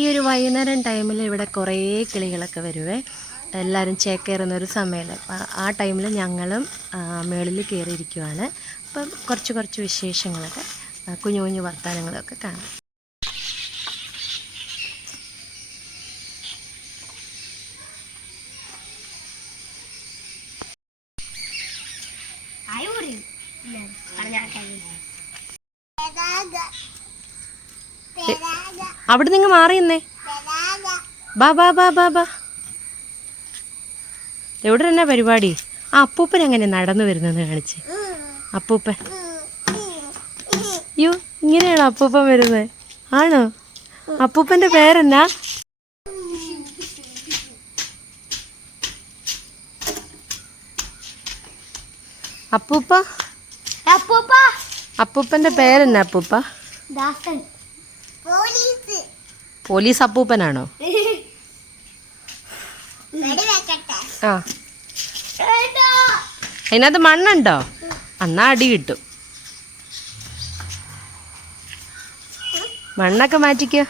ഈ ഒരു വൈകുന്നേരം ടൈമിൽ ഇവിടെ കുറേ കിളികളൊക്കെ വരുവേ. എല്ലാവരും ചേക്കേറുന്നൊരു സമയമല്ലേ. ആ ടൈമിൽ ഞങ്ങളും മുകളിൽ കയറിയിരിക്കുവാണ്. അപ്പം കുറച്ച് വിശേഷങ്ങളൊക്കെ കുഞ്ഞു കുഞ്ഞു വർത്തമാനങ്ങളൊക്കെ കാണാം. അവിടെ നിങ്ങൾ മാറിയെന്നേ. ബാ ബാ ബാ ബാ ബാ. എവിടെ തന്നെ പരിപാടി? ആ അപ്പൂപ്പൻ എങ്ങനെ നടന്നു വരുന്നതെന്ന് കാണിച്ച്. അപ്പൂപ്പൻ യോ ഇങ്ങനെയാണോ അപ്പൂപ്പൻ വരുന്നത്? ആണോ? അപ്പൂപ്പൻ്റെ പേരെന്നാ? അപ്പൂപ്പ അപ്പൂപ്പൻ്റെ പേരെന്നാ അപ്പൂപ്പ? പോലീസ് അപ്പൂപ്പനാണോ? ആ അതിനകത്ത് മണ്ണുണ്ടോ? എന്നാ അടി കിട്ടും. മണ്ണൊക്കെ മാറ്റിക്കോ.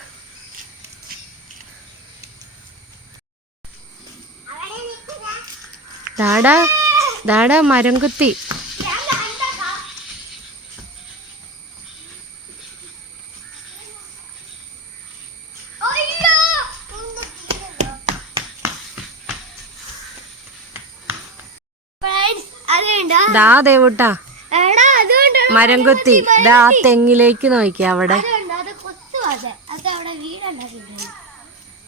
ദാടാ മരം കുത്തി. ദാ ദേവൂട്ടാ മരം കുത്തി. ദാ തെങ്ങിലേക്ക് നോക്കിയ അവിടെ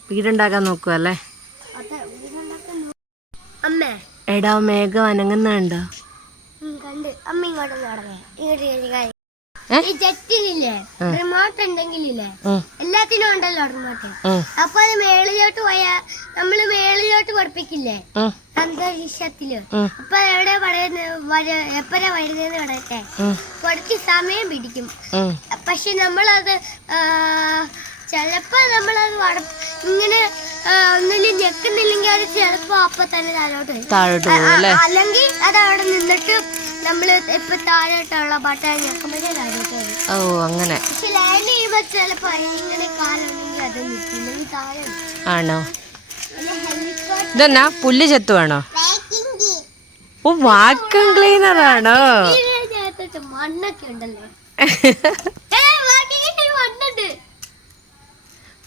വീടുണ്ടാക്കാൻ നോക്കുവല്ലേ. എടാ മേഘം അനങ്ങുന്നുണ്ടോ? റിമോട്ട് ഉണ്ടെങ്കിലേ എല്ലാത്തിനും ഉണ്ടല്ലോ റിമോട്ട്. അപ്പൊ അത് മേളിലോട്ട് പോയാ നമ്മള് മേളിലോട്ട് പഠിപ്പിക്കില്ലേ അന്തരീക്ഷത്തില്. അപ്പൊ എവിടെ എപ്പോഴാ വരുന്നതെന്ന് പറയട്ടെ. കുറച്ച് സമയം പിടിക്കും. പക്ഷെ നമ്മളത് ചിലപ്പോ നമ്മളത് ഇങ്ങനെ ഒന്നിലും ഞെക്കുന്നില്ലെങ്കിൽ അത് ചിലപ്പോ അപ്പൊ തന്നെ താഴോട്ട് വരും. അല്ലെങ്കിൽ അത് അവിടെ നിന്നിട്ട് നമ്മള് ഇപ്പൊ താഴോട്ടുള്ള ബട്ടൺ ഞെക്കുമ്പോഴേ താഴോട്ട് വരും. ഓ അങ്ങനെ. പക്ഷെ ലൈൻ ചെയ്യുമ്പോ ചിലപ്പോ ഇങ്ങനെ കാലുണ്ടെങ്കിൽ അത് നിൽക്കില്ലെങ്കിൽ താഴെ. ആണോ? ഇതെന്നാ പുല്ല് ചെത്തുവാണോ? ഓ വാക്യൂം ക്ലീനർ ആണോ? മണ്ണൊക്കെ ഉണ്ടല്ലോ.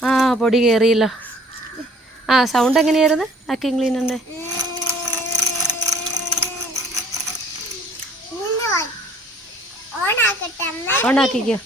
ആ പൊടി കയറിയല്ലോ. ആ സൗണ്ട് എങ്ങനെയായിരുന്നു വാക്യൂം ക്ലീനറിന്റെ? ഓണാക്കിക്കോ.